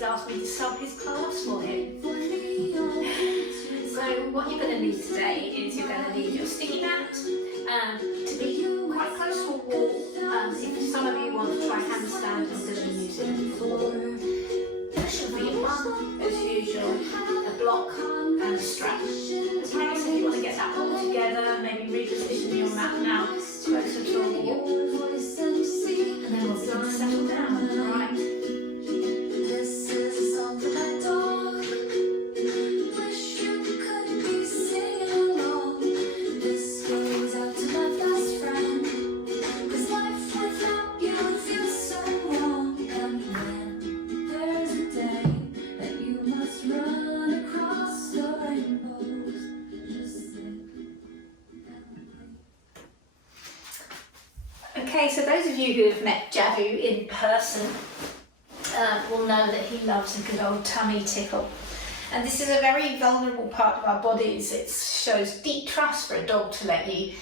he's asked me to sub his class for him. So what you're going to need today is you're going to need your sticky mat to be quite close to a wall. If some of you want to try handstand, I'm going to be using the wall. There should be a bum, as usual, a block and a strap. Okay, so if you want to get that all together, maybe reposition your mat now closer to a wall. And then we'll begin to settle down, alright? Okay, so those of you who have met Jabu in person will know that he loves a good old tummy tickle. And this is a very vulnerable part of our bodies. It shows deep trust for a dog to let you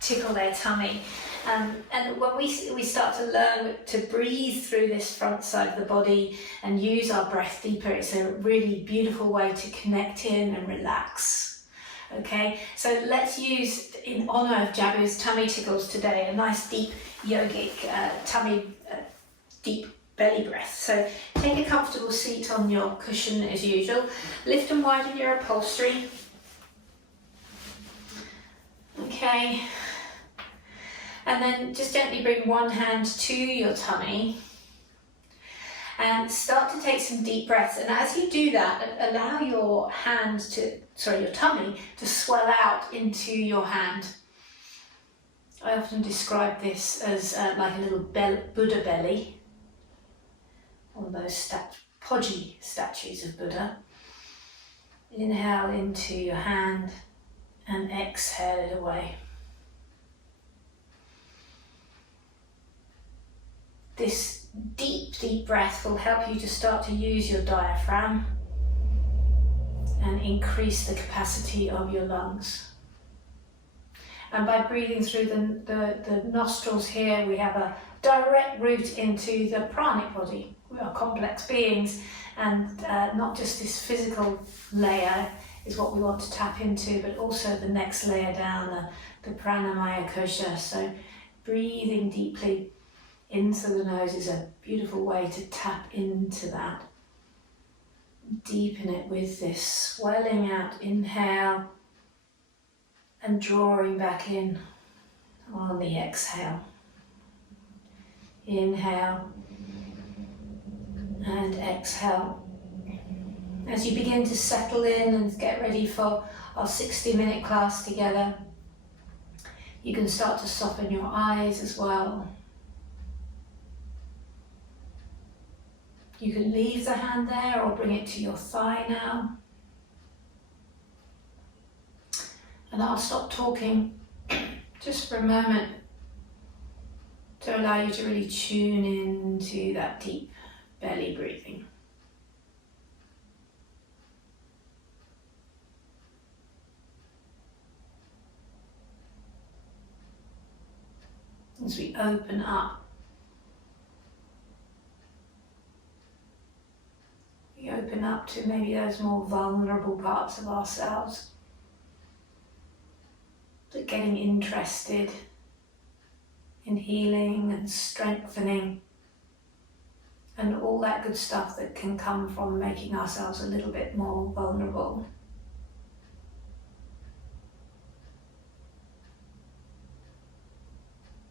tickle their tummy. And when we start to learn to breathe through this front side of the body and use our breath deeper, it's a really beautiful way to connect in and relax. Okay, so let's use, in honour of Jabu's tummy tickles today, a nice deep yogic deep belly breath. So take a comfortable seat on your cushion as usual. Lift and widen your upholstery. Okay, and then just gently bring one hand to your tummy and start to take some deep breaths. And as you do that, allow your your tummy to swell out into your hand. I often describe this as like a little Buddha belly, one of those podgy statues of Buddha. Inhale into your hand and exhale it away. This deep breath will help you to start to use your diaphragm and increase the capacity of your lungs. And by breathing through the nostrils here, we have a direct route into the pranic body. We are complex beings, and not just this physical layer is what we want to tap into, but also the next layer down, the pranamaya kosha. So breathing deeply into the nose is a beautiful way to tap into that. Deepen it with this swelling out inhale and drawing back in on the exhale. Inhale and exhale. As you begin to settle in and get ready for our 60-minute class together, you can start to soften your eyes as well. You can leave the hand there or bring it to your thigh now. And I'll stop talking just for a moment to allow you to really tune into that deep belly breathing. As we open up, we open up to maybe those more vulnerable parts of ourselves. But getting interested in healing and strengthening and all that good stuff that can come from making ourselves a little bit more vulnerable.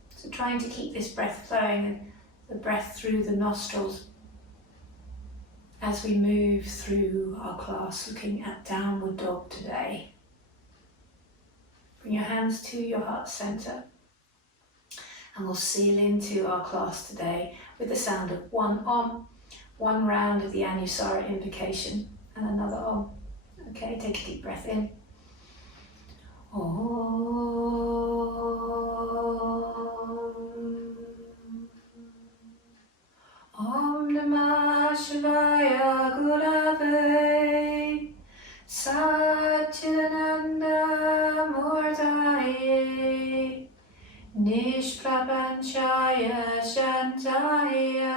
So trying to keep this breath flowing and the breath through the nostrils as we move through our class, looking at downward dog today. Bring your hands to your heart center and we'll seal into our class today with the sound of one Om, one round of the Anusara invocation and another Om. Okay, take a deep breath in. Om Namah Shivaya Gurave Satchidananda Murtaye Nishprapanchaya Shantaya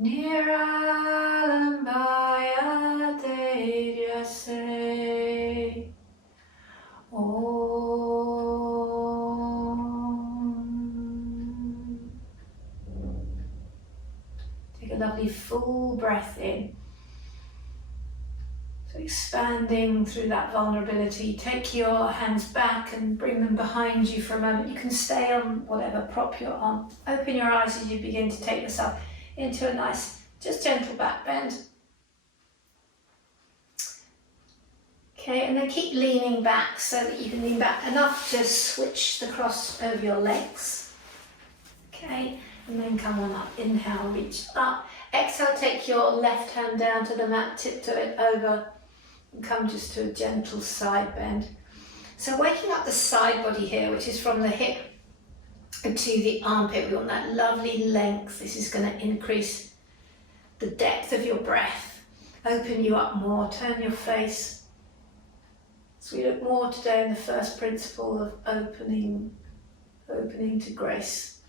Nirala lovely full breath in. So expanding through that vulnerability. Take your hands back and bring them behind you for a moment. You can stay on whatever prop you're on. Open your eyes as you begin to take yourself into a nice, just gentle back bend. Okay, and then keep leaning back so that you can lean back enough to switch the cross over your legs. Okay, and then come on up. Inhale, reach up. Exhale, take your left hand down to the mat, tiptoe it over, and come just to a gentle side bend. So waking up the side body here, which is from the hip to the armpit. We want that lovely length. This is going to increase the depth of your breath, open you up more, turn your face. So we look more today in the first principle of opening to grace.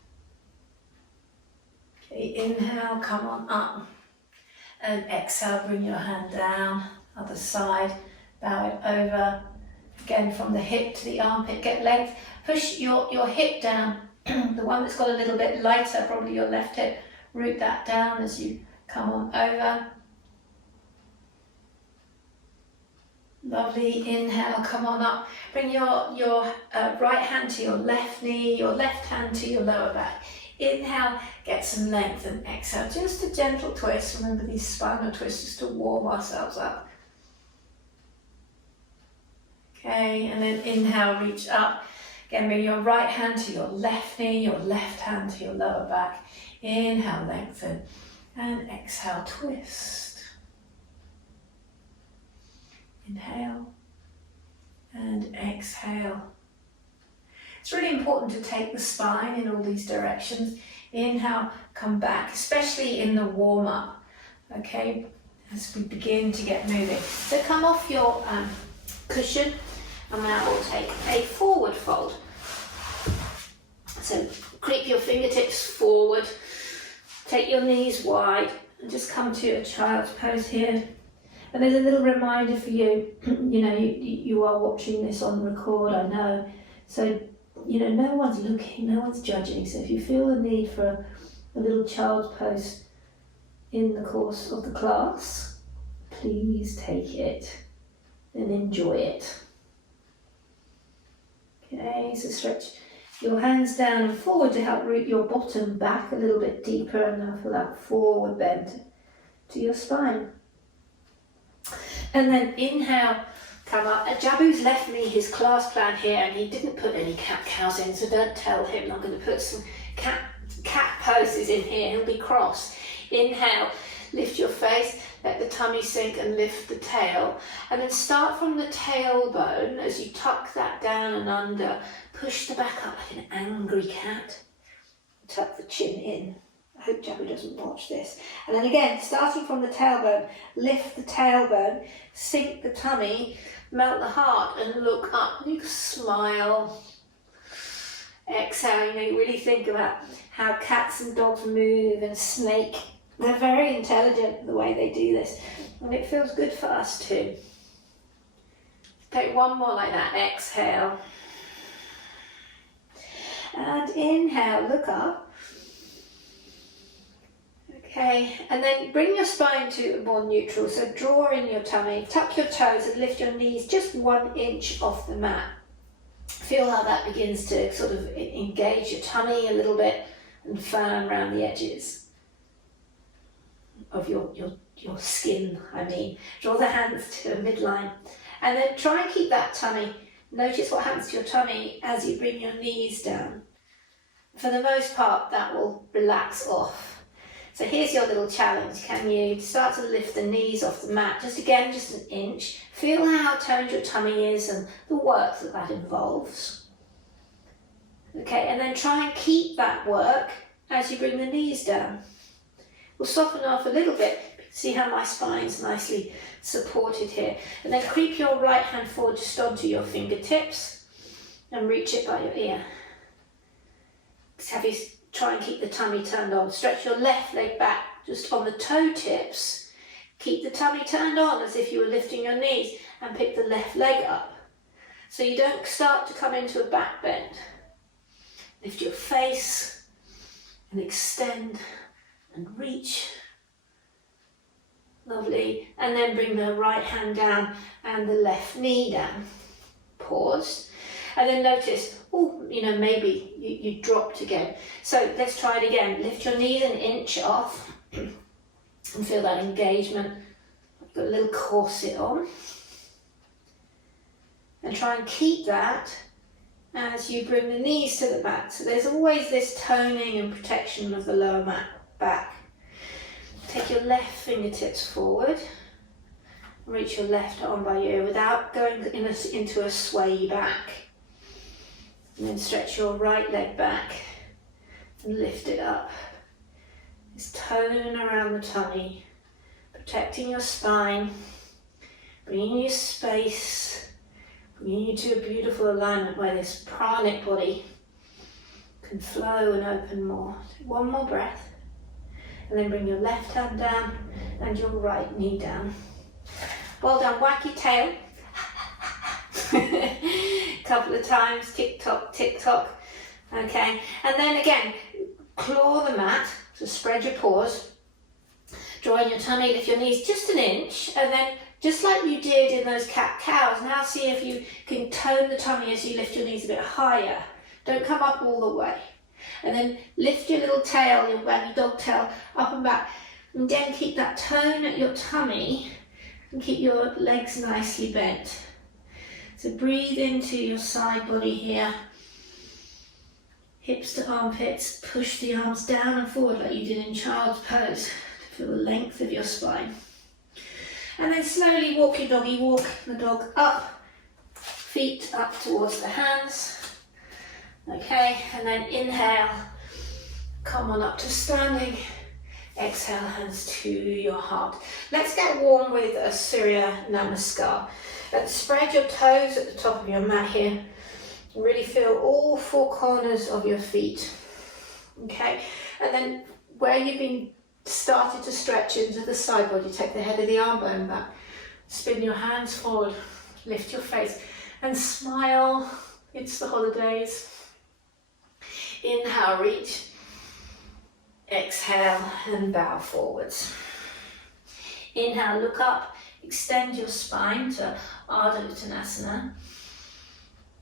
Okay, inhale, come on up, and exhale, bring your hand down, other side, bow it over, again from the hip to the armpit, get length, push your hip down, the one that's got a little bit lighter, probably your left hip, root that down as you come on over. Lovely, inhale, come on up. Bring your right hand to your left knee, your left hand to your lower back. Inhale, get some length, and exhale, just a gentle twist. Remember these spinal twists just to warm ourselves up. Okay, and then inhale, reach up. Again, bring your right hand to your left knee, your left hand to your lower back. Inhale, lengthen, and exhale, twist. Inhale and exhale. It's really important to take the spine in all these directions. Inhale, come back, especially in the warm-up, okay, as we begin to get moving. So come off your cushion, and now we'll take a forward fold. So creep your fingertips forward, take your knees wide, and just come to a child's pose here. And there's a little reminder for you, you are watching this on record, I know. So, no one's looking, no one's judging. So if you feel the need for a little child's pose in the course of the class, please take it and enjoy it. Okay, so stretch your hands down and forward to help root your bottom back a little bit deeper, and now feel that forward bend to your spine. And then inhale, come up. Jabu's left me his class plan here, and he didn't put any cat-cows in, so don't tell him. I'm going to put some cat poses in here. He'll be cross. Inhale, lift your face, let the tummy sink and lift the tail. And then start from the tailbone as you tuck that down and under. Push the back up like an angry cat. Tuck the chin in. I hope Jabu doesn't watch this. And then again, starting from the tailbone, lift the tailbone, sink the tummy, melt the heart, and look up. You can smile. Exhale, you really think about how cats and dogs move, and snake. They're very intelligent the way they do this. And it feels good for us too. Take one more like that. Exhale. And inhale, look up. Okay, and then bring your spine to a more neutral. So draw in your tummy, tuck your toes and lift your knees just 1 inch off the mat. Feel how that begins to sort of engage your tummy a little bit and firm around the edges of your skin, Draw the hands to a midline. And then try and keep that tummy. Notice what happens to your tummy as you bring your knees down. For the most part, that will relax off. So here's your little challenge. Can you start to lift the knees off the mat? Just an inch. Feel how toned your tummy is and the work that involves. Okay, and then try and keep that work as you bring the knees down. We'll soften off a little bit. See how my spine's nicely supported here. And then creep your right hand forward just onto your fingertips and reach it by your ear. Try and keep the tummy turned on. Stretch your left leg back just on the toe tips. Keep the tummy turned on as if you were lifting your knees, and pick the left leg up. So you don't start to come into a back bend. Lift your face and extend and reach Lovely. And then bring the right hand down and the left knee down. Pause. And then notice, oh, you know, maybe you dropped again. So let's try it again. Lift your knees an inch off and feel that engagement. I've got a little corset on. And try and keep that as you bring the knees to the mat. So there's always this toning and protection of the lower back. Take your left fingertips forward. Reach your left arm by your ear without going into a sway back. And then stretch your right leg back and lift it up. This tone around the tummy, protecting your spine, bringing you space, bringing you to a beautiful alignment where this pranic body can flow and open more. Take one more breath, and then bring your left hand down and your right knee down. Well done, whack your tail. Couple of times, tick tock, tick tock. Okay, and then again, claw the mat, so spread your paws, draw in your tummy, lift your knees just an inch, and then just like you did in those cat-cows, now see if you can tone the tummy as you lift your knees a bit higher. Don't come up all the way. And then lift your little tail, your waggy dog tail, up and back. And then keep that tone at your tummy and keep your legs nicely bent. So breathe into your side body here. Hips to armpits, push the arms down and forward like you did in child's pose to feel the length of your spine. And then slowly walk your doggy, walk the dog up, feet up towards the hands. Okay, and then inhale, come on up to standing. Exhale, hands to your heart. Let's get warm with a Surya Namaskar. Spread your toes at the top of your mat here. Really feel all four corners of your feet. Okay, and then where you've been started to stretch into the side body, take the head of the arm bone back. Spin your hands forward, lift your face and smile. It's the holidays. Inhale, reach. Exhale and bow forwards. Inhale, look up, extend your spine to Ardha Uttanasana.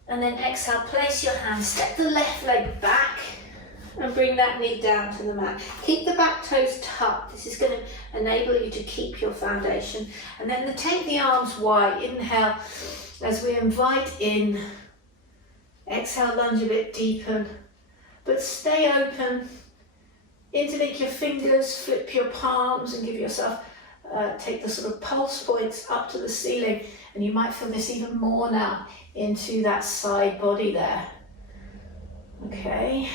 And then exhale, place your hands, step the left leg back and bring that knee down to the mat. Keep the back toes tucked. This is going to enable you to keep your foundation. And then take the arms wide. Inhale as we invite in. Exhale, lunge a bit deeper, but stay open. Interlink your fingers, flip your palms and give yourself, take the sort of pulse points up to the ceiling, and you might feel this even more now into that side body there. Okay,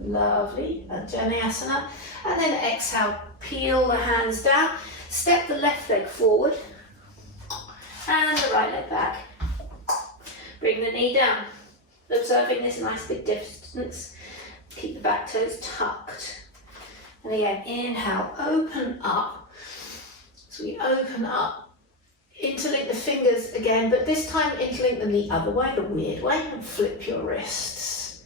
lovely, Janayasana. And then exhale, peel the hands down, step the left leg forward and the right leg back. Bring the knee down, observing this nice big distance. Keep the back toes tucked. And again, inhale, open up. So we open up, interlink the fingers again, but this time interlink them the other way, the weird way, and flip your wrists.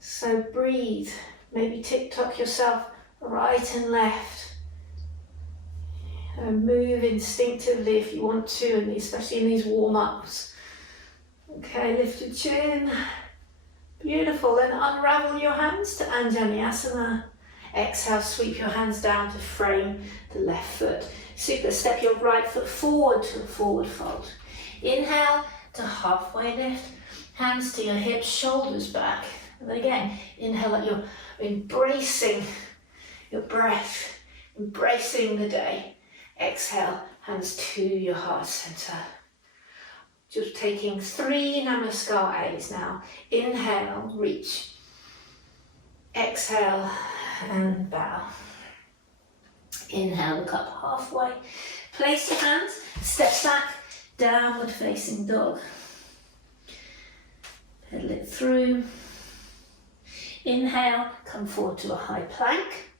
So breathe, maybe tick-tock yourself right and left. And move instinctively if you want to, and especially in these warm-ups. Okay, lift your chin. Beautiful, then unravel your hands to Anjaneyasana. Exhale, sweep your hands down to frame the left foot. Super, step your right foot forward to a forward fold. Inhale to halfway lift, hands to your hips, shoulders back. And then again, inhale like you're embracing your breath, embracing the day. Exhale, hands to your heart center. Just taking 3 Namaskar A's now. Inhale, reach. Exhale and bow. Inhale, look up halfway. Place your hands, step back, downward facing dog. Pedal it through. Inhale, come forward to a high plank.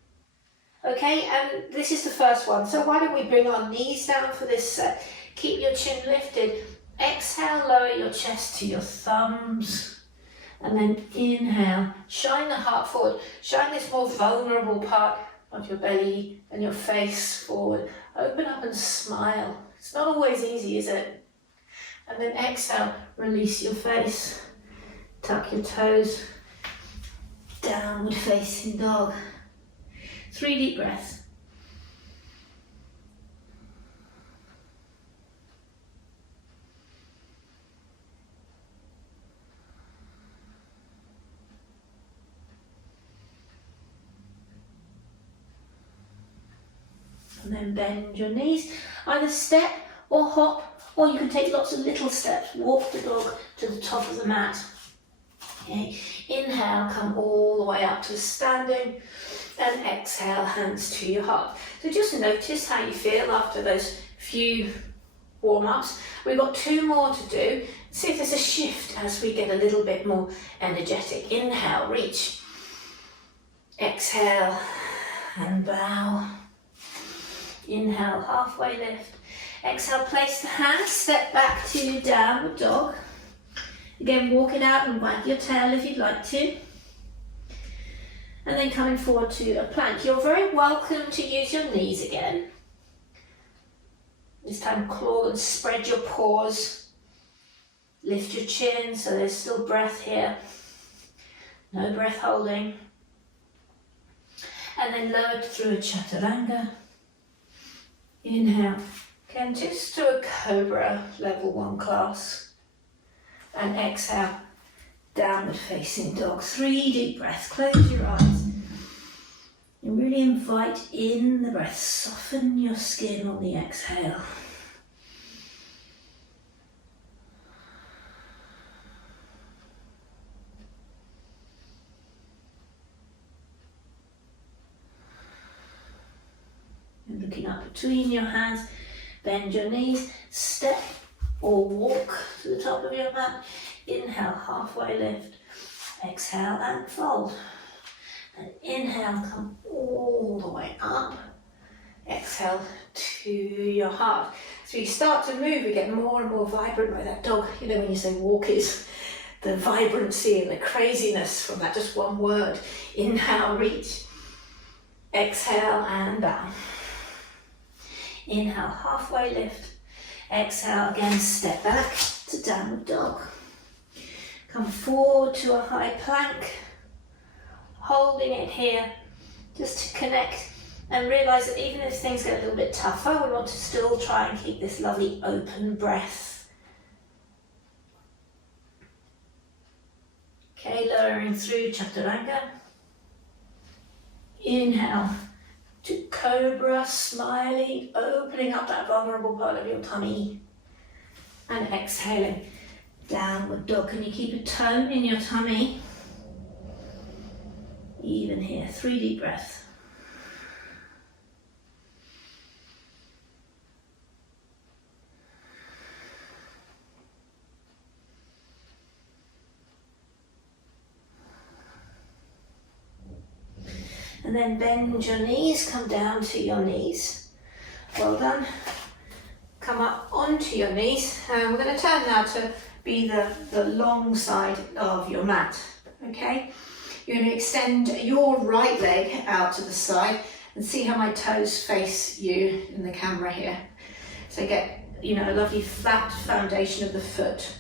Okay, and this is the first one. So why don't we bring our knees down for this set? Keep your chin lifted. Exhale, lower your chest to your thumbs. And then inhale, shine the heart forward. Shine this more vulnerable part of your belly and your face forward. open up and smile. It's not always easy, is it? And then exhale, release your face. Tuck your toes. Downward facing dog. 3 deep breaths. And then bend your knees, either step or hop, or you can take lots of little steps. Walk the dog to the top of the mat. Okay. Inhale, come all the way up to standing, and exhale, hands to your heart. So just notice how you feel after those few warm-ups. We've got 2 more to do. See if there's a shift as we get a little bit more energetic. Inhale, reach. Exhale, and bow. Inhale, halfway lift. Exhale, place the hands, step back to downward dog. Again, walk it out and wag your tail if you'd like to. And then coming forward to a plank. You're very welcome to use your knees again. This time claw and spread your paws. Lift your chin so there's still breath here. No breath holding. And then lower through a chaturanga. Inhale, again just to a cobra level 1 class. And exhale, downward facing dog. 3 deep breaths, close your eyes. And really invite in the breath, soften your skin on the exhale. Looking up between your hands, bend your knees, step or walk to the top of your mat. Inhale, halfway lift. Exhale and fold. And inhale, come all the way up. Exhale to your heart. So you start to move, we get more and more vibrant like that dog. You know when you say walk is the vibrancy and the craziness from that just one word. Inhale, reach. Exhale and down. Inhale, halfway lift. Exhale, again, step back to downward dog. Come forward to a high plank. Holding it here, just to connect and realise that even if things get a little bit tougher, we want to still try and keep this lovely open breath. Okay, lowering through chaturanga. Inhale to cobra, smiling, opening up that vulnerable part of your tummy. And exhaling, downward dog. Can you keep a tone in your tummy? Even here, 3 deep breaths. And then bend your knees, come down to your knees. Well done. Come up onto your knees. And we're going to turn now to be the long side of your mat. Okay? You're going to extend your right leg out to the side and see how my toes face you in the camera here. So get, a lovely flat foundation of the foot.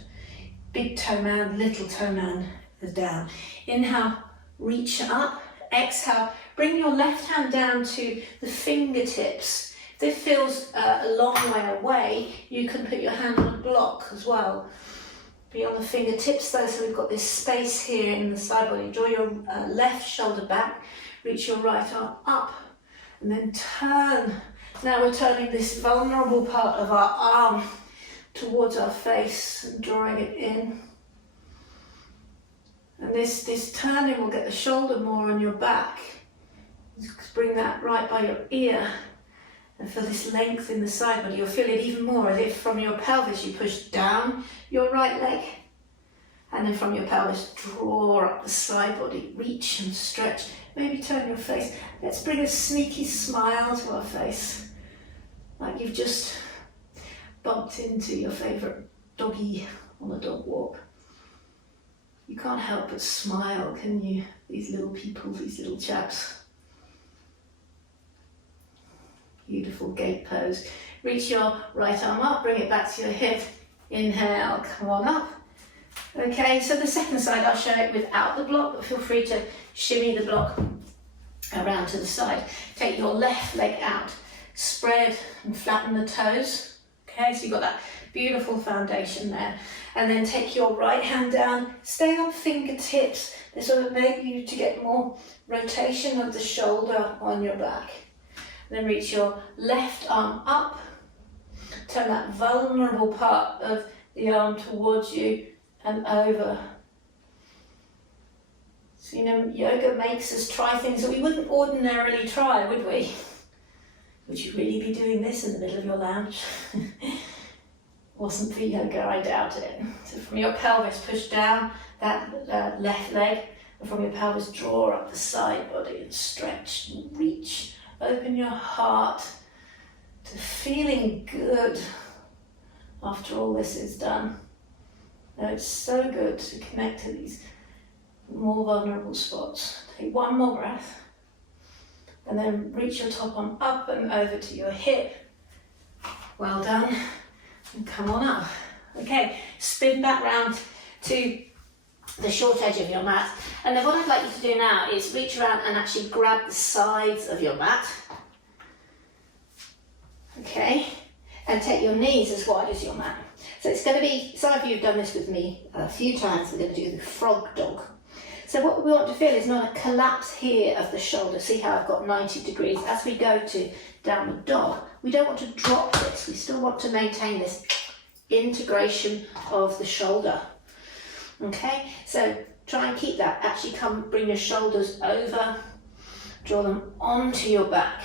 Big toe man, little toe man is down. Inhale, reach up. Exhale, bring your left hand down to the fingertips. If this feels a long way away, you can put your hand on a block as well. Be on the fingertips though, so we've got this space here in the side body. Draw your left shoulder back, reach your right arm up, and then turn. Now we're turning this vulnerable part of our arm towards our face and drawing it in. And this turning will get the shoulder more on your back. Just bring that right by your ear. And feel this length in the side body. You'll feel it even more as if from your pelvis you push down your right leg. And then from your pelvis, draw up the side body. Reach and stretch. Maybe turn your face. Let's bring a sneaky smile to our face. Like you've just bumped into your favourite doggy on a dog walk. You can't help but smile, can you? These little people, these little chaps. Beautiful gate pose. Reach your right arm up, bring it back to your hip. Inhale, come on up. Okay, so the second side I'll show it without the block, but feel free to shimmy the block around to the side. Take your left leg out, spread and flatten the toes. Okay, so you've got that beautiful foundation there. And then take your right hand down, stay on fingertips. This will enable you to get more rotation of the shoulder on your back. Then reach your left arm up, turn that vulnerable part of the arm towards you and over. So, you know, yoga makes us try things that we wouldn't ordinarily try, would we? Would you really be doing this in the middle of your lounge? Wasn't for yoga, I doubt it. So from your pelvis, push down that left leg, and from your pelvis, draw up the side body and stretch and reach. Open your heart to feeling good after all this is done. Now it's so good to connect to these more vulnerable spots. Take one more breath and then reach your top arm up and over to your hip. Well done. And come on up. Okay, spin back round to the short edge of your mat. And then what I'd like you to do now is reach around and actually grab the sides of your mat. Okay, and take your knees as wide as your mat. So it's going to be, some of you have done this with me a few times, we're going to do the frog dog. So what we want to feel is not a collapse here of the shoulder. See how I've got 90 degrees. As we go to downward dog, we don't want to drop this. We still want to maintain this integration of the shoulder. Okay, so try and keep that. Actually bring your shoulders over, draw them onto your back.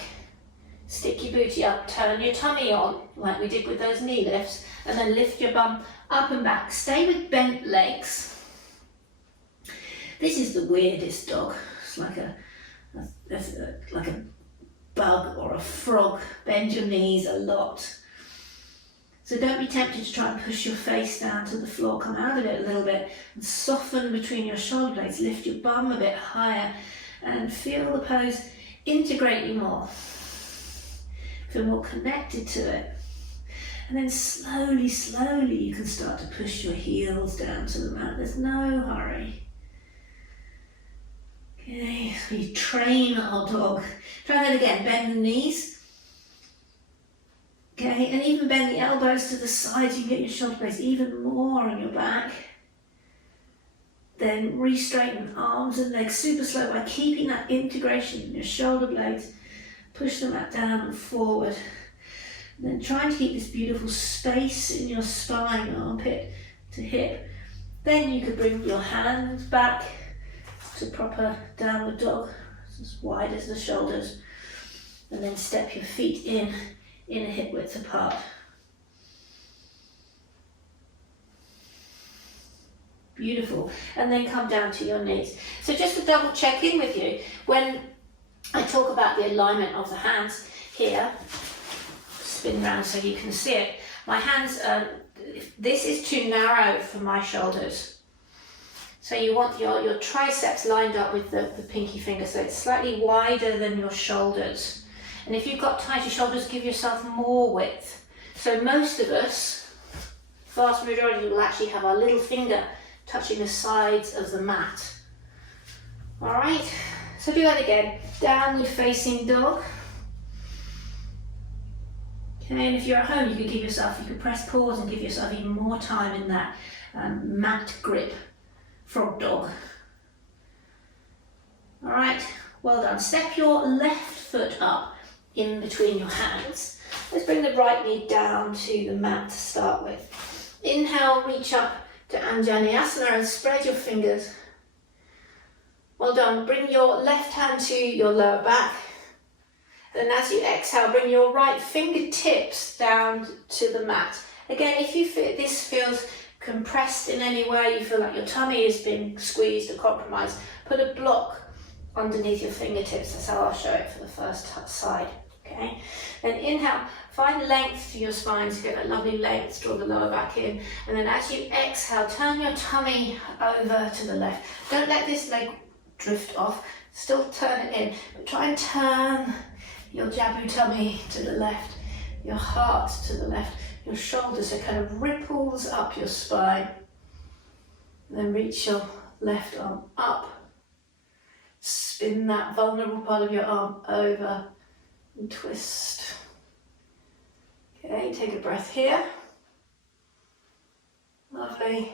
Stick your booty up, turn your tummy on, like we did with those knee lifts, and then lift your bum up and back. Stay with bent legs. This is the weirdest dog. It's like a bug or a frog. Bend your knees a lot. So don't be tempted to try and push your face down to the floor. Come out of it a little bit and soften between your shoulder blades. Lift your bum a bit higher and feel the pose integrate you more. Feel more connected to it. And then slowly, slowly you can start to push your heels down to the mat. There's no hurry. Okay, so you train our dog. Try that again, bend the knees. Okay, and even bend the elbows to the sides. You can get your shoulder blades even more on your back. Then re-straighten arms and legs super slow by keeping that integration in your shoulder blades. Push the mat down and forward. And then try to keep this beautiful space in your spine, armpit to hip. Then you could bring your hands back to proper downward dog, as wide as the shoulders. And then step your feet in a hip width apart. Beautiful. And then come down to your knees. So just to double check in with you, when I talk about the alignment of the hands here, spin round so you can see it. My hands, this is too narrow for my shoulders. So you want your triceps lined up with the pinky finger, so it's slightly wider than your shoulders. And if you've got tighter shoulders, give yourself more width. So most of us, vast majority, will actually have our little finger touching the sides of the mat. All right, so do that again. Downward facing dog. Okay, and if you're at home, you could press pause and give yourself even more time in that mat grip. Frog dog. All right, well done. Step your left foot up in between your hands. Let's bring the right knee down to the mat to start with. Inhale, reach up to Anjaneyasana and spread your fingers. Well done. Bring your left hand to your lower back. Then as you exhale, bring your right fingertips down to the mat. Again, if you feel this feels compressed in any way, you feel like your tummy is being squeezed or compromised, put a block underneath your fingertips. That's how I'll show it for the first side. Okay, then inhale, find length to your spine to get that lovely length, draw the lower back in, and then as you exhale, turn your tummy over to the left. Don't let this leg drift off, still turn it in, but try and turn your jabu tummy to the left, your heart to the left, your shoulders are kind of ripples up your spine. And then reach your left arm up. Spin that vulnerable part of your arm over and twist. Okay, take a breath here. Lovely.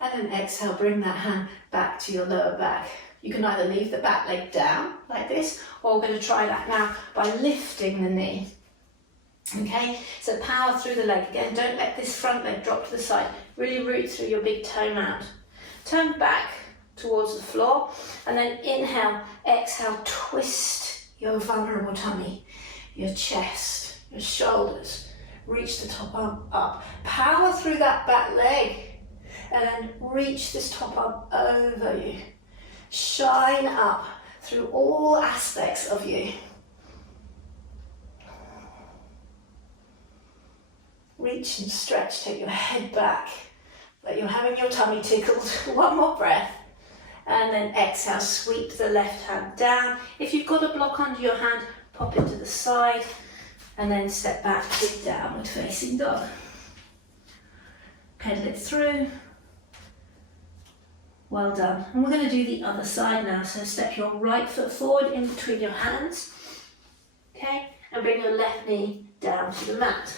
And then exhale, bring that hand back to your lower back. You can either leave the back leg down like this, or we're going to try that now by lifting the knee. Okay, so power through the leg. Again, don't let this front leg drop to the side. Really root through your big toe mound. Turn back towards the floor, and then inhale, exhale, twist your vulnerable tummy, your chest, your shoulders. Reach the top arm up. Power through that back leg, and then reach this top arm over you. Shine up through all aspects of you. Reach and stretch, take your head back, like you're having your tummy tickled. One more breath. And then exhale, sweep the left hand down. If you've got a block under your hand, pop it to the side, and then step back to downward facing dog. Pedal it through. Well done. And we're going to do the other side now. So step your right foot forward in between your hands. Okay, and bring your left knee down to the mat.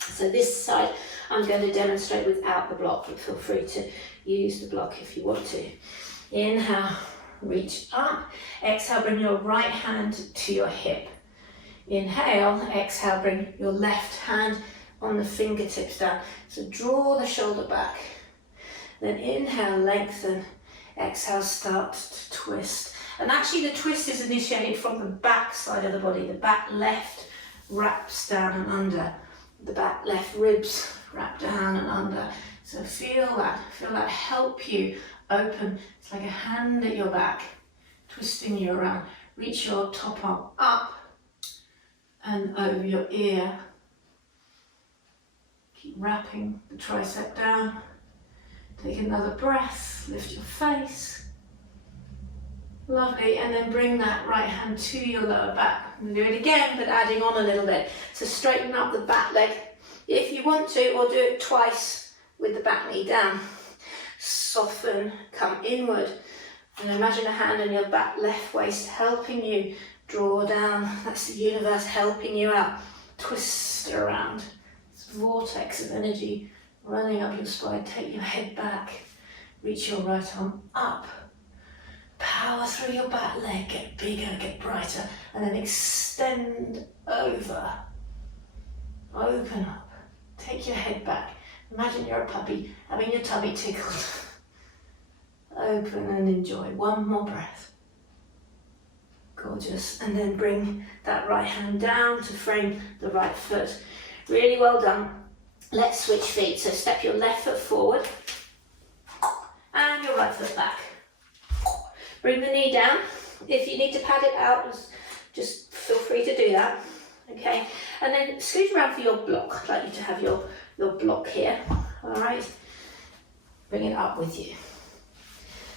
So this side I'm going to demonstrate without the block, but feel free to use the block if you want to. Inhale, reach up. Exhale, bring your right hand to your hip. Inhale, exhale, bring your left hand on the fingertips down. So draw the shoulder back. Then inhale, lengthen. Exhale, start to twist. And actually the twist is initiated from the back side of the body. The back left wraps down and under. The back left ribs wrap down and under. So feel that help you open. It's like a hand at your back, twisting you around. Reach your top arm up and over your ear. Keep wrapping the tricep down. Take another breath, lift your face. Lovely, and then bring that right hand to your lower back. I'm going to do it again, but adding on a little bit. So straighten up the back leg if you want to, or do it twice with the back knee down. Soften, come inward, and imagine a hand on your back left waist helping you draw down. That's the universe helping you out. Twist around. This vortex of energy running up your spine. Take your head back. Reach your right arm up. Power through your back leg, get bigger, get brighter, and then extend over. Open up. Take your head back. Imagine you're a puppy having your tummy tickled. Open and enjoy. One more breath. Gorgeous. And then bring that right hand down to frame the right foot. Really well done. Let's switch feet. So step your left foot forward and your right foot back. Bring the knee down. If you need to pad it out, just feel free to do that. Okay, and then scoot around for your block. I'd like you to have your block here. All right, bring it up with you.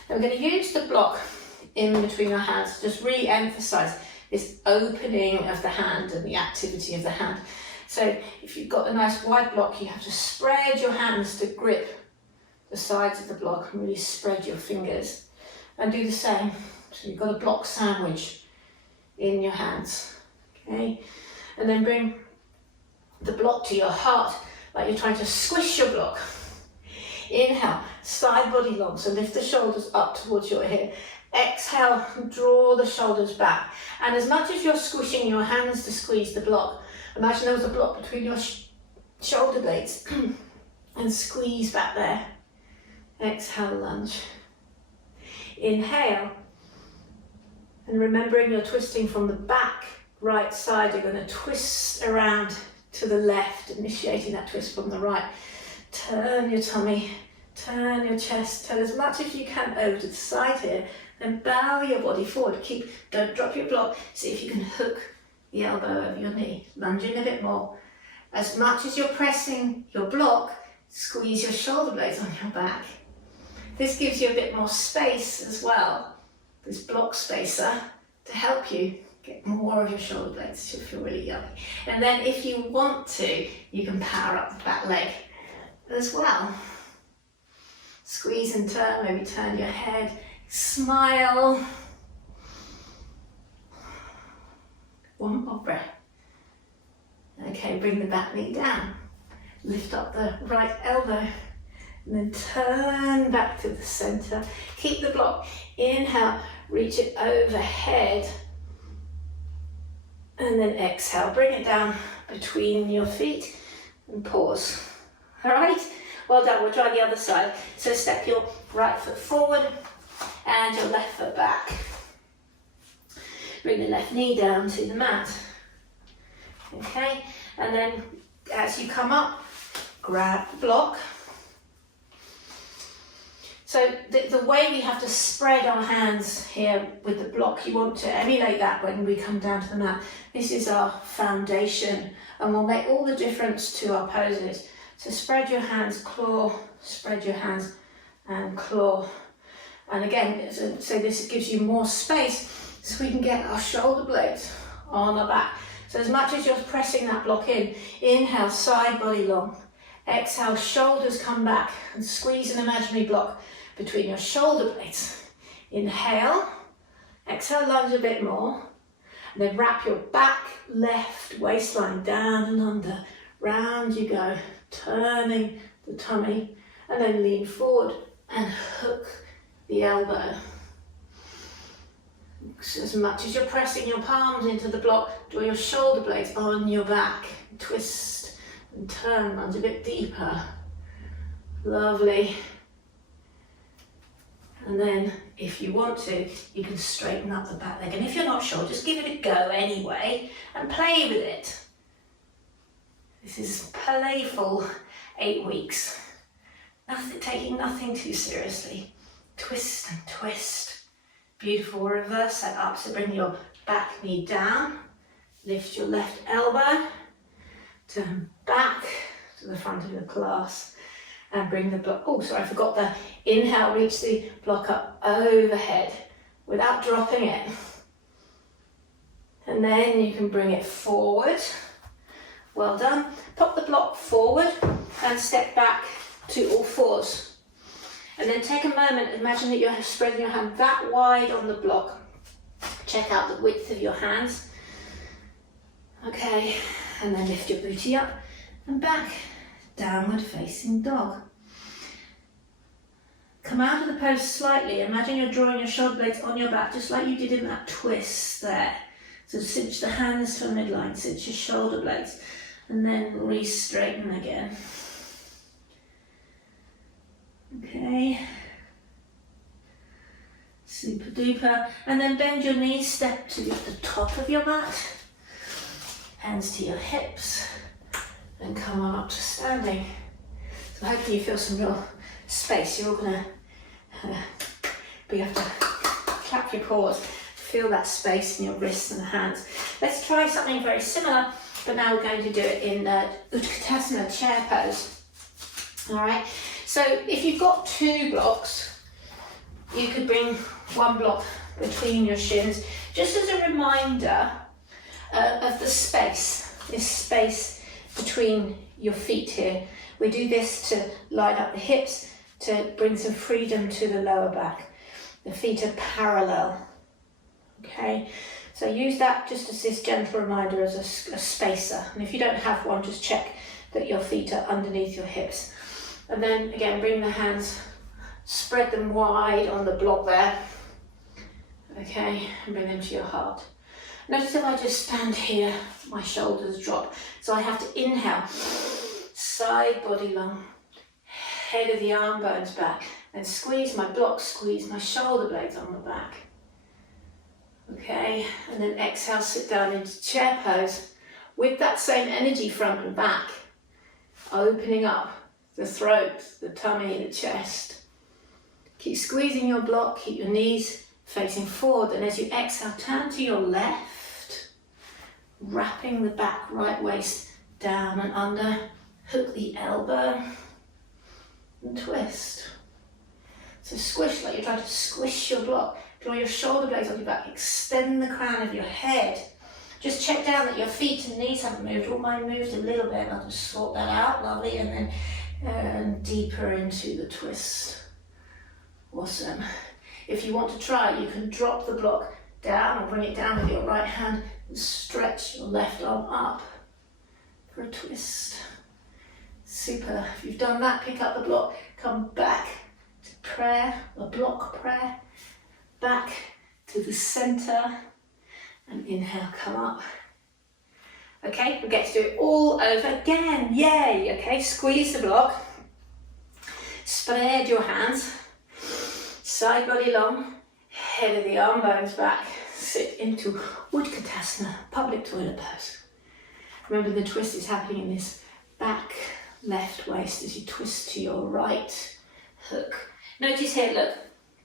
And we're going to use the block in between your hands. Just really emphasize this opening of the hand and the activity of the hand. So if you've got a nice wide block, you have to spread your hands to grip the sides of the block and really spread your fingers. And do the same. So you've got a block sandwich in your hands. Okay? And then bring the block to your heart, like you're trying to squish your block. Inhale, side body long, so lift the shoulders up towards your ear. Exhale, draw the shoulders back. And as much as you're squishing your hands to squeeze the block, imagine there was a block between your shoulder blades and squeeze back there. Exhale, lunge. Inhale, and remembering you're twisting from the back right side, you're going to twist around to the left, initiating that twist from the right. Turn your tummy, turn your chest, turn as much as you can over to the side here, then bow your body forward. Don't drop your block. See if you can hook the elbow over your knee. Lunging a bit more. As much as you're pressing your block, squeeze your shoulder blades on your back. This gives you a bit more space as well, this block spacer, to help you Get more of your shoulder blades, should feel really yummy. And then if you want to, you can power up the back leg as well. Squeeze and turn, maybe turn your head, smile. One more breath. Okay, bring the back knee down. Lift up the right elbow. And then turn back to the center. Keep the block. Inhale, reach it overhead. And then exhale, bring it down between your feet and pause. All right, well done. We'll try the other side. So step your right foot forward and your left foot back. Bring the left knee down to the mat. Okay, and then as you come up, grab the block. So the way we have to spread our hands here with the block, you want to emulate that when we come down to the mat. This is our foundation and will make all the difference to our poses. So spread your hands, claw, spread your hands and claw. And again, so this gives you more space so we can get our shoulder blades on our back. So as much as you're pressing that block in, inhale, side body long. Exhale, shoulders come back and squeeze an imaginary block between your shoulder blades. Inhale, exhale, lunge a bit more. And then wrap your back, left waistline down and under. Round you go, turning the tummy. And then lean forward and hook the elbow. So as much as you're pressing your palms into the block, draw your shoulder blades on your back. Twist and turn, lunge a bit deeper. Lovely. And then if you want to, you can straighten up the back leg. And if you're not sure, just give it a go anyway and play with it. This is playful 8 weeks. Taking nothing too seriously. Twist and twist. Beautiful. Reverse that up. So bring your back knee down. Lift your left elbow. Turn back to the front of your class. And bring the block, oh sorry, I forgot the inhale, reach the block up overhead without dropping it. And then you can bring it forward. Well done. Pop the block forward and step back to all fours. And then take a moment, imagine that you're spreading your hand that wide on the block. Check out the width of your hands. Okay, and then lift your booty up and back. Downward facing dog. Come out of the pose slightly. Imagine you're drawing your shoulder blades on your back just like you did in that twist there. So cinch the hands to a midline, cinch your shoulder blades and then re-straighten again. Okay. Super duper. And then bend your knees, step to the top of your mat. Hands to your hips. And come on up to standing. So hopefully you feel some real space. You're all gonna have to clap your paws, feel that space in your wrists and hands. Let's try something very similar, but now we're going to do it in Utkatasana chair pose. All right. So if you've got 2 blocks, you could bring 1 block between your shins, just as a reminder of the space. This space between your feet here. We do this to line up the hips, to bring some freedom to the lower back. The feet are parallel. Okay, so use that just as this gentle reminder as a spacer. And if you don't have one, just check that your feet are underneath your hips. And then again, bring the hands, spread them wide on the block there. Okay, and bring them to your heart. Notice if I just stand here, my shoulders drop. So I have to inhale, side body long, head of the arm bones back, and squeeze my block, squeeze my shoulder blades on the back. Okay, and then exhale, sit down into chair pose with that same energy front and back, opening up the throat, the tummy, the chest. Keep squeezing your block, keep your knees facing forward, and as you exhale, turn to your left, wrapping the back right waist down and under, hook the elbow and twist. So squish like you're trying to squish your block, Draw your shoulder blades on your back. Extend the crown of your head. Just check down that your feet and knees haven't moved. Or mine moved a little bit. I'll just sort that out. Lovely. And then deeper into the twist. Awesome. If you want to try, you can drop the block down or bring it down with your right hand and stretch your left arm up for a twist. Super. If you've done that, pick up the block, come back to prayer, a block prayer, back to the center, and inhale, come up. Okay, we get to do it all over again. Yay! Okay, squeeze the block, spread your hands, side body long, head of the arm bones back, sit into Utkatasana, public toilet pose. Remember the twist is happening in this back left waist as you twist to your right hook. Notice here, look,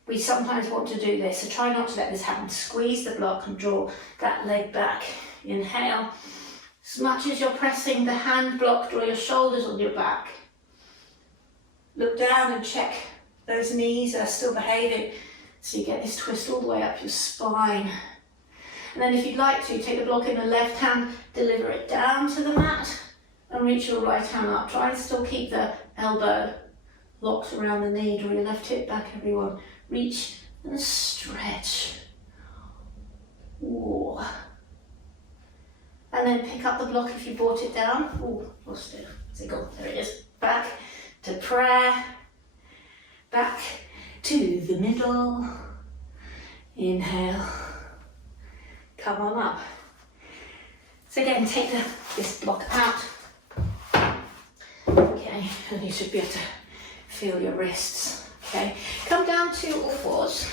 we sometimes want to do this, so try not to let this happen. Squeeze the block and draw that leg back. Inhale. As much as you're pressing the hand block, draw your shoulders on your back. Look down and check those knees are still behaving, so you get this twist all the way up your spine. And then if you'd like to, take the block in the left hand, deliver it down to the mat, and reach your right hand up. Try and still keep the elbow locked around the knee. Draw your left hip back, everyone. Reach and stretch. Ooh. And then pick up the block if you brought it down. Ooh, lost it. Ziggle. There it is. Back to prayer. Back to the middle. Inhale. Come on up. So again, take this block out. Okay, and you should be able to feel your wrists. Okay, come down to all fours.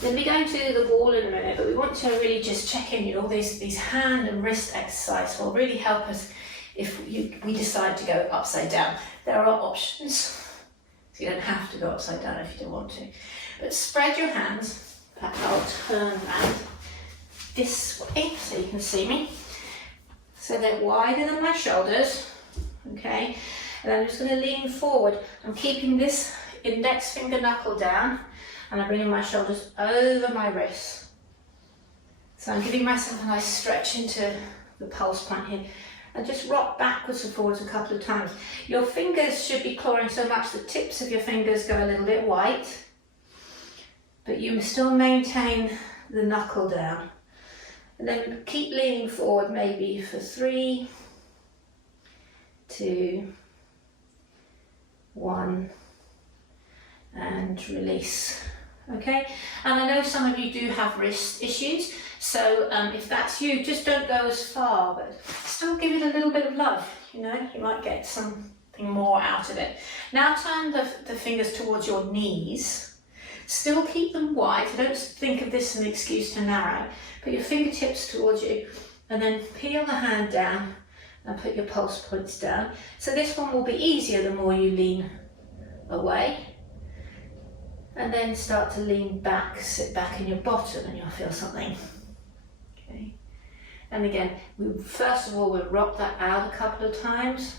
Then we're going to the wall in a minute, but we want to really just check in. All these hand and wrist exercises will really help us if we decide to go upside down. There are options, so you don't have to go upside down if you don't want to. But spread your hands. I'll turn around this way so you can see me. So they're wider than my shoulders. Okay, and I'm just going to lean forward. I'm keeping this index finger knuckle down, and I'm bringing my shoulders over my wrists. So I'm giving myself a nice stretch into the pulse point here, and just rock backwards and forwards a couple of times. Your fingers should be clawing so much the tips of your fingers go a little bit white, but you still maintain the knuckle down. And then keep leaning forward maybe for 3, 2, 1, and release. Okay, and I know some of you do have wrist issues, so if that's you, just don't go as far, but still give it a little bit of love. You know, you might get something more out of it. Now turn the fingers towards your knees. Still keep them wide, so don't think of this as an excuse to narrow. Put your fingertips towards you, and then peel the hand down and put your pulse points down. So this one will be easier the more you lean away. And then start to lean back, sit back in your bottom, and you'll feel something. Okay. And again, first of all, we'll rock that out a couple of times.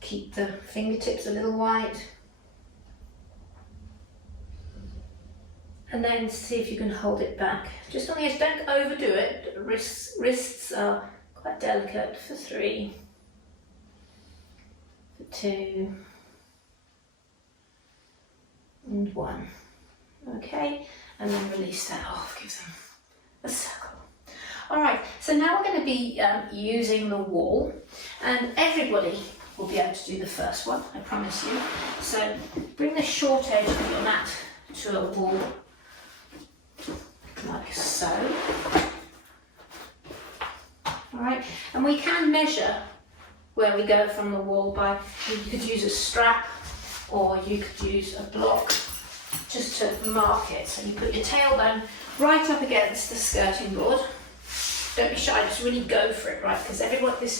Keep the fingertips a little wide. And then see if you can hold it back. Just on the edge, don't overdo it. Wrists are quite delicate. For 3, for 2, and 1. Okay, and then release that off, give them a circle. All right, so now we're going to be using the wall, and everybody will be able to do the first one, I promise you. So bring the short edge of your mat to a wall, like so. All right, and we can measure where we go from the wall by, you could use a strap, or you could use a block just to mark it. So you put your tailbone right up against the skirting board. Don't be shy, just really go for it, right? Because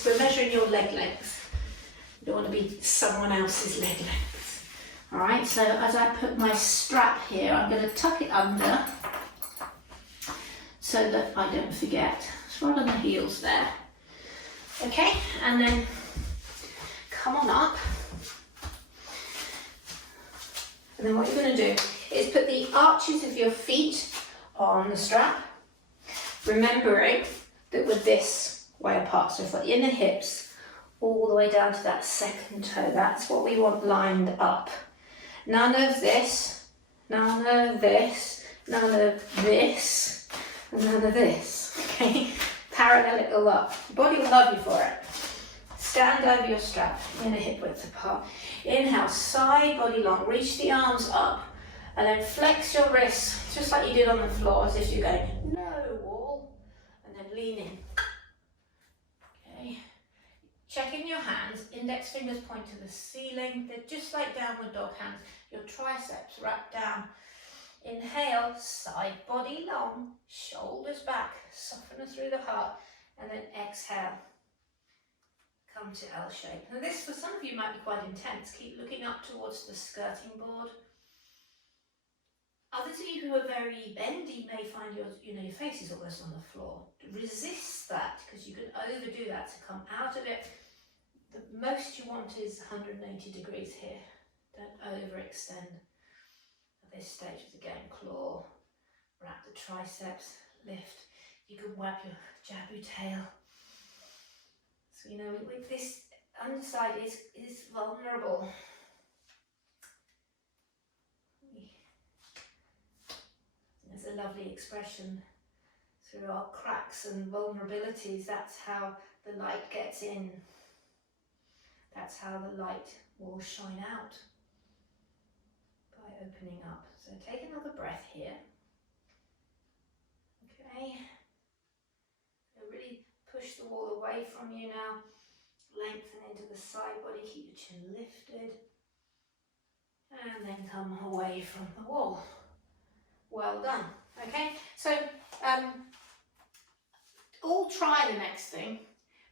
we're measuring your leg length. You don't want to be someone else's leg length. All right, so as I put my strap here, I'm going to tuck it under so that I don't forget. It's right on the heels there. Okay, and then come on up. And then what you're going to do is put the arches of your feet on the strap, remembering that we're this way apart. So for the inner hips, all the way down to that second toe. That's what we want lined up. None of this, none of this, none of this, and none of this. Okay? Parallel it all up. Your body will love you for it. Stand over your strap, inner hip width apart. Inhale, side body long. Reach the arms up. And then flex your wrists, just like you did on the floor, as if you're going, no wall. And then lean in. Okay. Check in your hands. Index fingers point to the ceiling. They're just like downward dog hands. Your triceps wrap down. Inhale, side body long, shoulders back, soften through the heart, and then exhale, come to L shape. Now this, for some of you, might be quite intense. Keep looking up towards the skirting board. Others of you who are very bendy may find your face is almost on the floor. Resist that, because you can overdo that to come out of it. The most you want is 180 degrees here. Don't overextend. At this stage of the game, claw, wrap the triceps, lift. You can wrap your jabu tail. So with this underside is vulnerable. There's a lovely expression through our cracks and vulnerabilities. That's how the light gets in. That's how the light will shine out. By opening up. So take another breath here. Okay. So really push the wall away from you now. Lengthen into the side body. Keep your chin lifted. And then come away from the wall. Well done. Okay. So all try the next thing.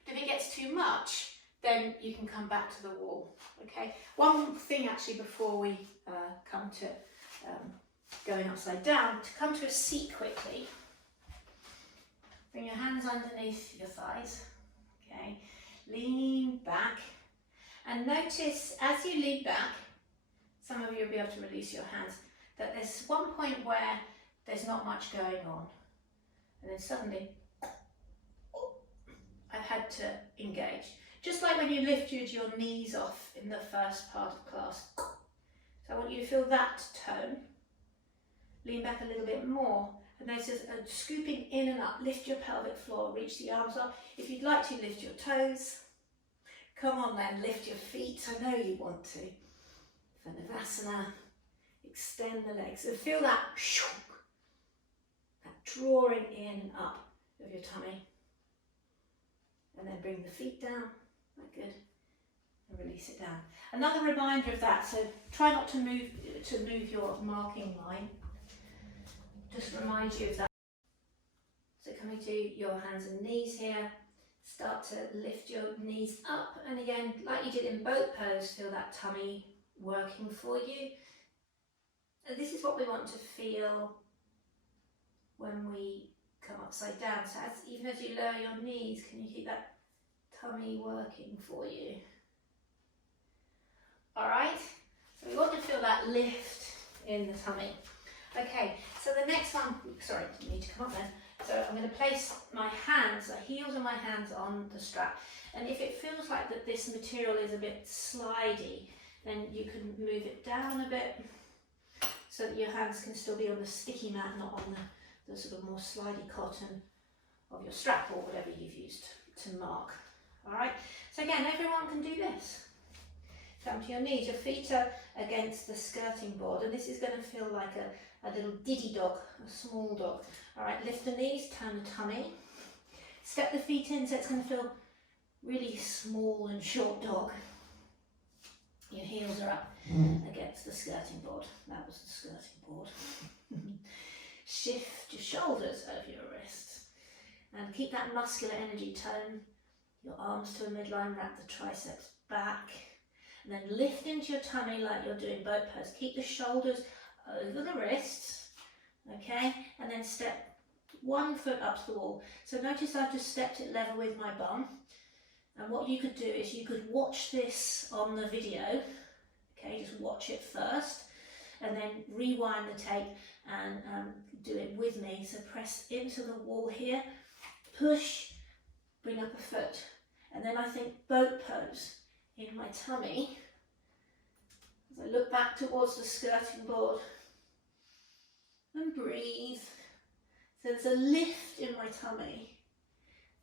But if it gets too much, then you can come back to the wall. Okay. One thing actually before we come to going upside down, to come to a seat quickly. Bring your hands underneath your thighs. Okay. Lean back. And notice as you lean back, some of you will be able to release your hands, that there's one point where there's not much going on. And then suddenly, I've had to engage. Just like when you lifted your knees off in the first part of class. So I want you to feel that tone. Lean back a little bit more. And there's just a scooping in and up. Lift your pelvic floor, reach the arms up. If you'd like to, lift your toes. Come on then, lift your feet. I know you want to. For Shavasana, extend the legs. And feel that drawing in and up of your tummy. And then bring the feet down, like good, and release it down. Another reminder of that, so try not to move your marking line. Just remind you of that. So coming to your hands and knees here, start to lift your knees up, and again, like you did in boat pose, feel that tummy working for you. And this is what we want to feel when we come upside down. So even as you lower your knees, can you keep that tummy working for you? All right, so we want to feel that lift in the tummy. Okay, so the next one, sorry, you need to come up then. So I'm going to place my hands, the heels of my hands on the strap. And if it feels like that this material is a bit slidey, then you can move it down a bit so that your hands can still be on the sticky mat, not on the sort of more slidey cotton of your strap or whatever you've used to mark. All right, so again, everyone can do this. Come to your knees, your feet are against the skirting board, and this is going to feel like a little diddy dog, a small dog. All right, lift the knees, turn the tummy, step the feet in so it's going to feel really small and short dog. Your heels are up against the skirting board. That was the skirting board. Shift your shoulders over your wrists and keep that muscular energy tone. Your arms to a midline, wrap the triceps back, and then lift into your tummy like you're doing boat pose. Keep the shoulders over the wrists, okay, and then step one foot up to the wall. So notice I've just stepped it level with my bum, and what you could do is you could watch this on the video, okay, just watch it first, and then rewind the tape and do it with me. So press into the wall here, push, bring up a foot, and then I think boat pose in my tummy. As I look back towards the skirting board and breathe. So there's a lift in my tummy.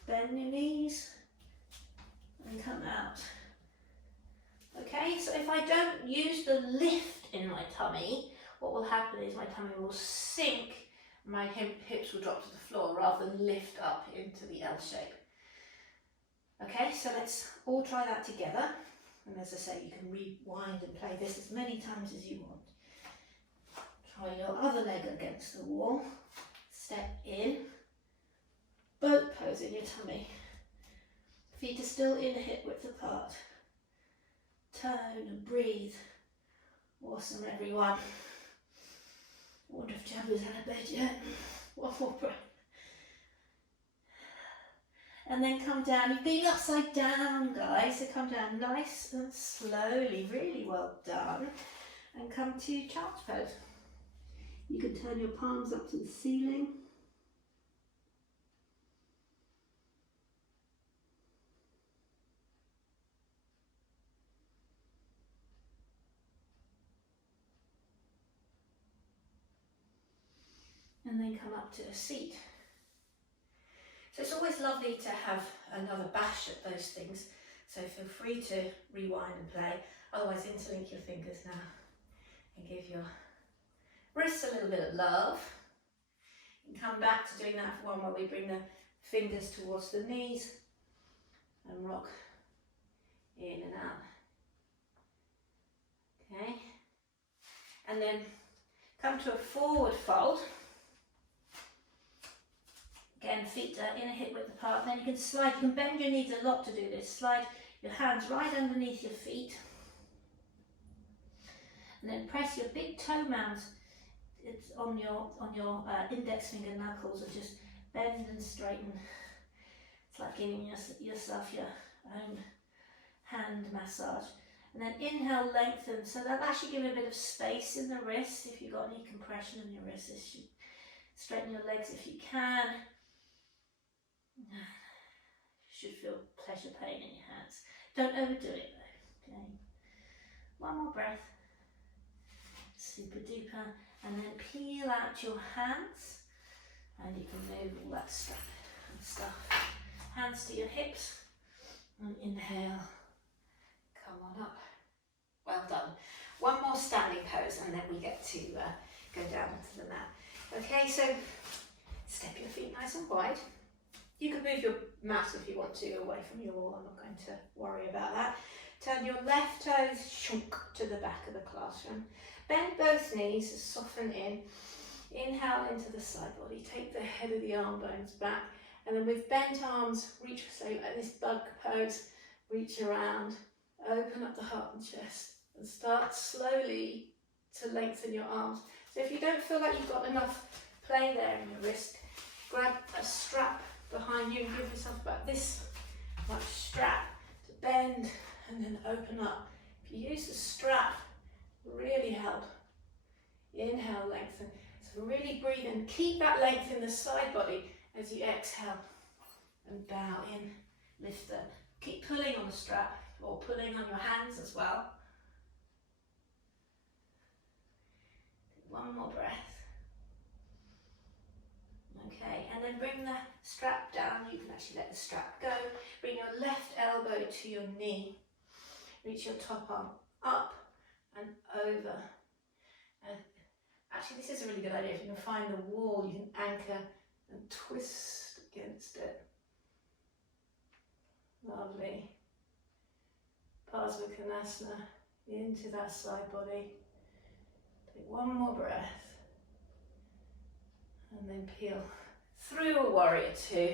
Bend your knees and come out. Okay, so if I don't use the lift in my tummy, what will happen is my tummy will sink, my hips will drop to the floor rather than lift up into the L shape. Okay, so let's all try that together. And as I say, you can rewind and play this as many times as you want. Try your other leg against the wall. Step in. Boat pose in your tummy. Feet are still in hip width apart. Turn and breathe. Awesome, everyone. I wonder if Jabu's had a bed yet. One more breath. And then come down. You've been upside down, guys. So come down nice and slowly. Really well done. And come to child's pose. You can turn your palms up to the ceiling. And then come up to a seat. So it's always lovely to have another bash at those things. So feel free to rewind and play. Otherwise, interlink your fingers now and give your wrists a little bit of love. And come back to doing that for one where we bring the fingers towards the knees and rock in and out. Okay. And then come to a forward fold. Again, feet are in a hip width apart. Then you can slide, you can bend your knees a lot to do this. Slide your hands right underneath your feet. And then press your big toe mounds on your index finger knuckles and just bend and straighten. It's like giving yourself your own hand massage. And then inhale, lengthen. So that'll actually give a bit of space in the wrist. If you've got any compression in your wrist, this should straighten your legs if you can. You should feel pleasure pain in your hands. Don't overdo it though. Okay. One more breath. Super duper. And then peel out your hands. And you can move all that strap and stuff. Hands to your hips. And inhale. Come on up. Well done. One more standing pose and then we get to go down to the mat. Okay, so step your feet nice and wide. You can move your mat if you want to away from your wall. I'm not going to worry about that. Turn your left toes shunk to the back of the classroom. Bend both knees, soften in. Inhale into the side body. Take the head of the arm bones back. And then with bent arms, reach, say like this bug pose, reach around. Open up the heart and chest. And start slowly to lengthen your arms. So if you don't feel like you've got enough play there in your wrist, grab a strap behind you and give yourself about this much strap to bend and then open up. If you use the strap, it'll really help. Inhale, lengthen. So really breathe in. Keep that length in the side body as you exhale and bow in, lift up. Keep pulling on the strap or pulling on your hands as well. One more breath. Okay, and then bring the strap down. You can actually let the strap go. Bring your left elbow to your knee. Reach your top arm up and over. Actually, this is a really good idea. If you can find the wall, you can anchor and twist against it. Lovely. Parsvakonasana into that side body. Take one more breath. And then peel through a warrior two.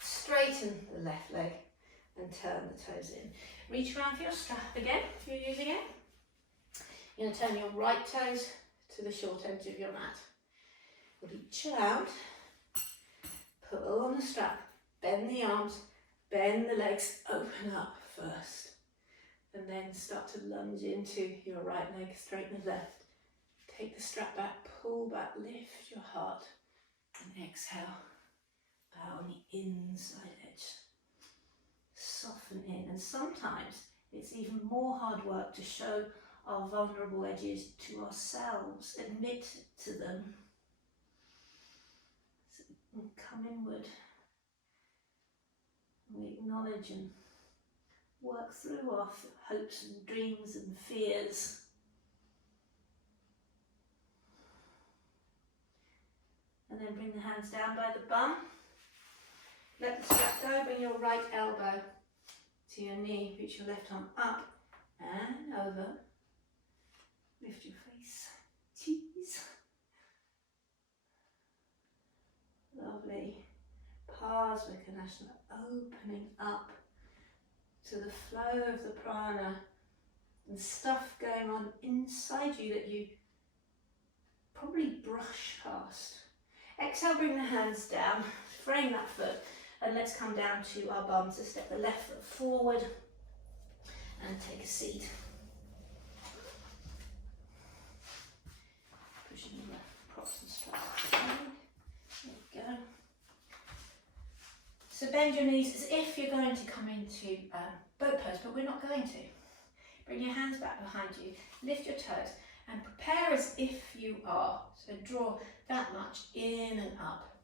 Straighten the left leg and turn the toes in. Reach around for your strap again if you're using it. You're going to turn your right toes to the short edge of your mat. Reach around. Pull on the strap. Bend the arms. Bend the legs. Open up first. And then start to lunge into your right leg. Straighten the left. Take the strap back, pull back, lift your heart, and exhale. Bow on the inside edge. Soften in, and sometimes it's even more hard work to show our vulnerable edges to ourselves, admit to them. So come inward. We acknowledge and work through our hopes and dreams and fears. And then bring the hands down by the bum. Let the strap go, bring your right elbow to your knee, reach your left arm up and over. Lift your face, cheese. Lovely. Parsvakonasana, opening up to the flow of the prana and stuff going on inside you that you probably brush past. Exhale, bring the hands down, frame that foot, and let's come down to our bum. So step the left foot forward and take a seat. Pushing the props and straps down. There we go. So bend your knees as if you're going to come into boat pose, but we're not going to. Bring your hands back behind you, lift your toes, and prepare as if you are. So draw that much in and up.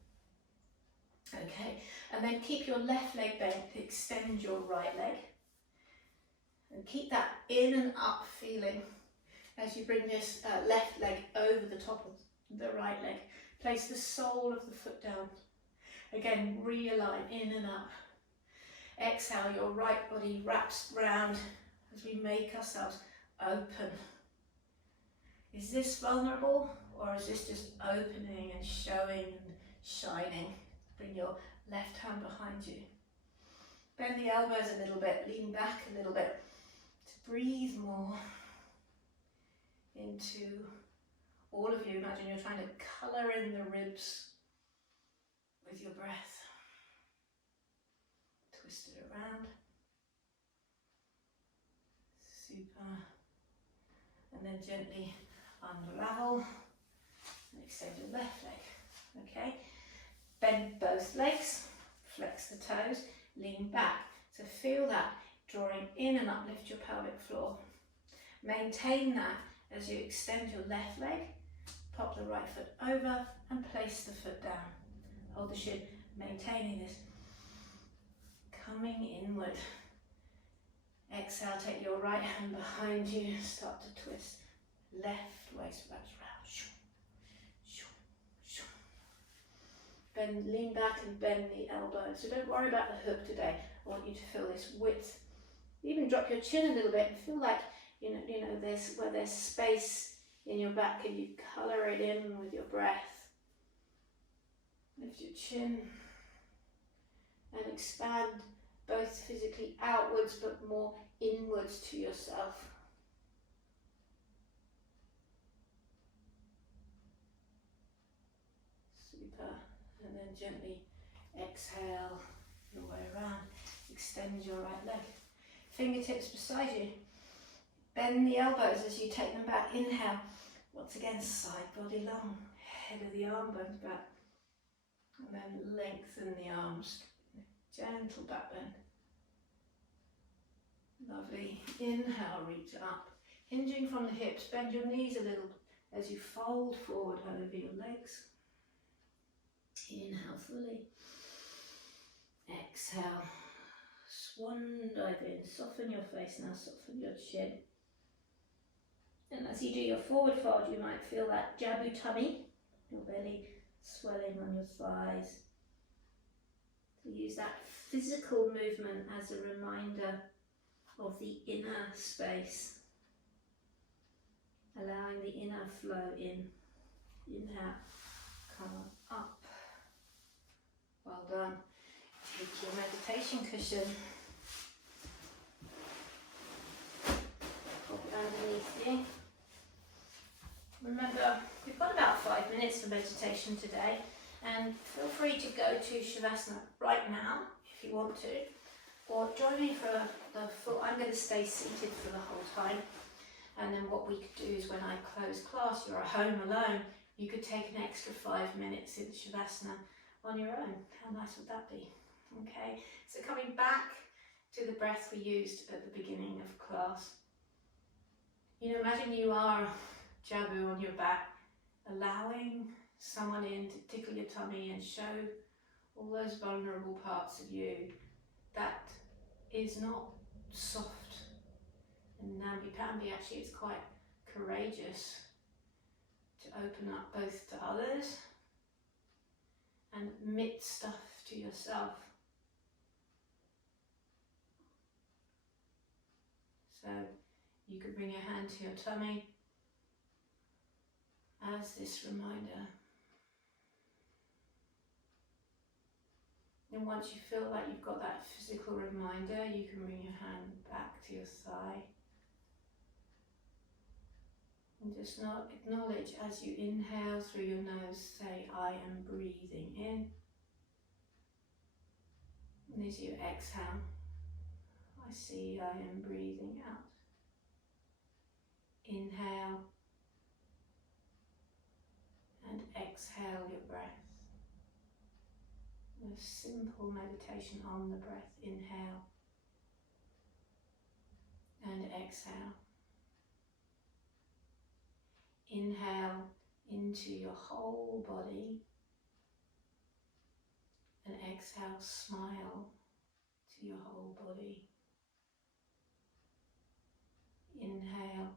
Okay, and then keep your left leg bent, extend your right leg. And keep that in and up feeling as you bring this left leg over the top of the right leg. Place the sole of the foot down. Again, realign in and up. Exhale, your right body wraps round as we make ourselves open. Is this vulnerable, or is this just opening and showing and shining? Bring your left hand behind you. Bend the elbows a little bit, lean back a little bit to breathe more into all of you. Imagine you're trying to colour in the ribs with your breath. Twist it around. Super. And then gently unravel and extend your left leg. Okay? Bend both legs, flex the toes, lean back. So feel that drawing in and up, lift your pelvic floor. Maintain that as you extend your left leg, pop the right foot over and place the foot down. Hold the shin, maintaining this. Coming inward. Exhale, take your right hand behind you, start to twist. Left waist wraps round. Bend, lean back and bend the elbow. So don't worry about the hook today. I want you to feel this width. Even drop your chin a little bit and feel like, you know, where there's space in your back, and you colour it in with your breath. Lift your chin and expand both physically outwards but more inwards to yourself. Super. And then gently exhale your way around. Extend your right leg. Fingertips beside you. Bend the elbows as you take them back. Inhale. Once again, side body long. Head of the arm bones back. And then lengthen the arms. Gentle back bend. Lovely. Inhale, reach up. Hinging from the hips. Bend your knees a little as you fold forward over your legs. Inhale fully. Exhale. Swan dive in. Soften your face now. Soften your chin. And as you do your forward fold, you might feel that Jabulani, your belly swelling on your thighs. So use that physical movement as a reminder of the inner space. Allowing the inner flow in. Inhale. Come on up. Well done. Take your meditation cushion. Pop it underneath you. Remember, we've got about 5 minutes for meditation today, and feel free to go to Shavasana right now if you want to, or join me for the full. I'm going to stay seated for the whole time, And then what we could do is when I close class, you're at home alone, you could take an extra 5 minutes in Shavasana on your own. How nice would that be? Okay, so coming back to the breath we used at the beginning of class. Imagine you are Jabu on your back, allowing someone in to tickle your tummy and show all those vulnerable parts of you that is not soft and namby-pamby. Actually, it's quite courageous to open up both to others and admit stuff to yourself. So you could bring your hand to your tummy as this reminder. And once you feel like you've got that physical reminder, you can bring your hand back to your thigh. And just acknowledge as you inhale through your nose, say, I am breathing in. And as you exhale, I see I am breathing out. Inhale and exhale your breath. A simple meditation on the breath. Inhale and exhale. Inhale into your whole body and exhale, smile to your whole body. Inhale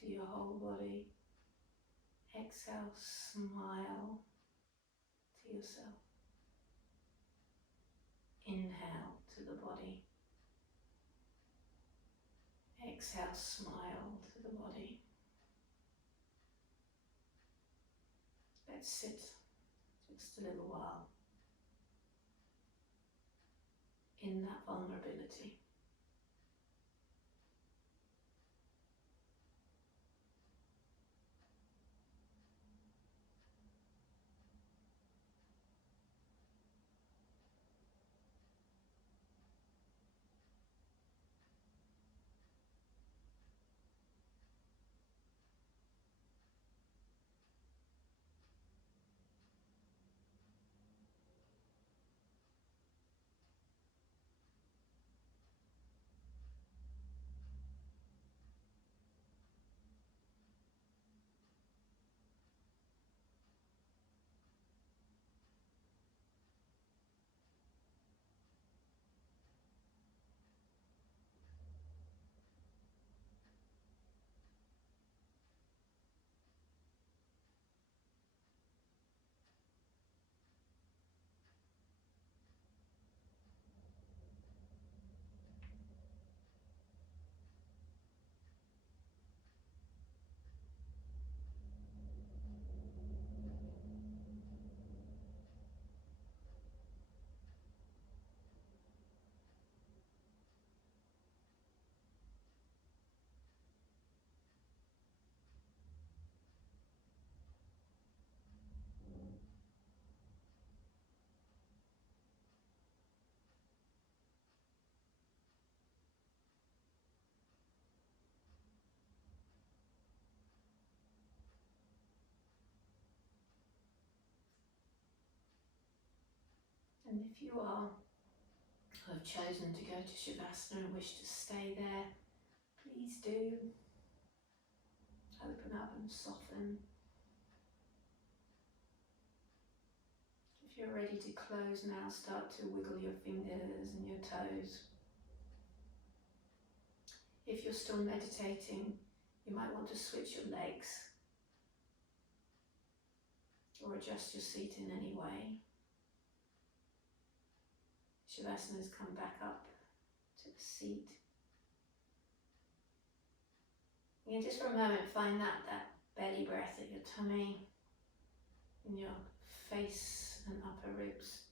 to your whole body. Exhale, smile to yourself. Inhale to the body. Exhale, smile to the body. Let's sit just a little while in that vulnerability. And if you have chosen to go to Shavasana and wish to stay there, please do open up and soften. If you're ready to close now, start to wiggle your fingers and your toes. If you're still meditating, you might want to switch your legs or adjust your seat in any way. Shavasana's come back up to the seat. You can just for a moment find that belly breath at your tummy, in your face and upper ribs,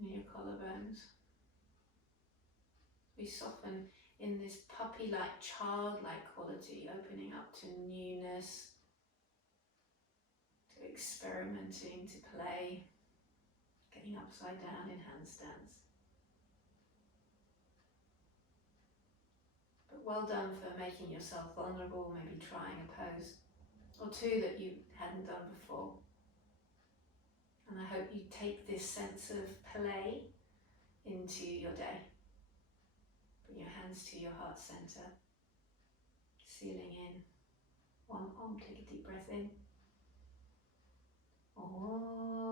in your collarbones. We soften in this puppy-like, childlike quality, opening up to newness, to experimenting, to play, getting upside down in handstands. well done for making yourself vulnerable, maybe trying a pose or two that you hadn't done before. And I hope you take this sense of play into your day. Bring your hands to your heart center, sealing in. One Om, take a deep breath in. Om.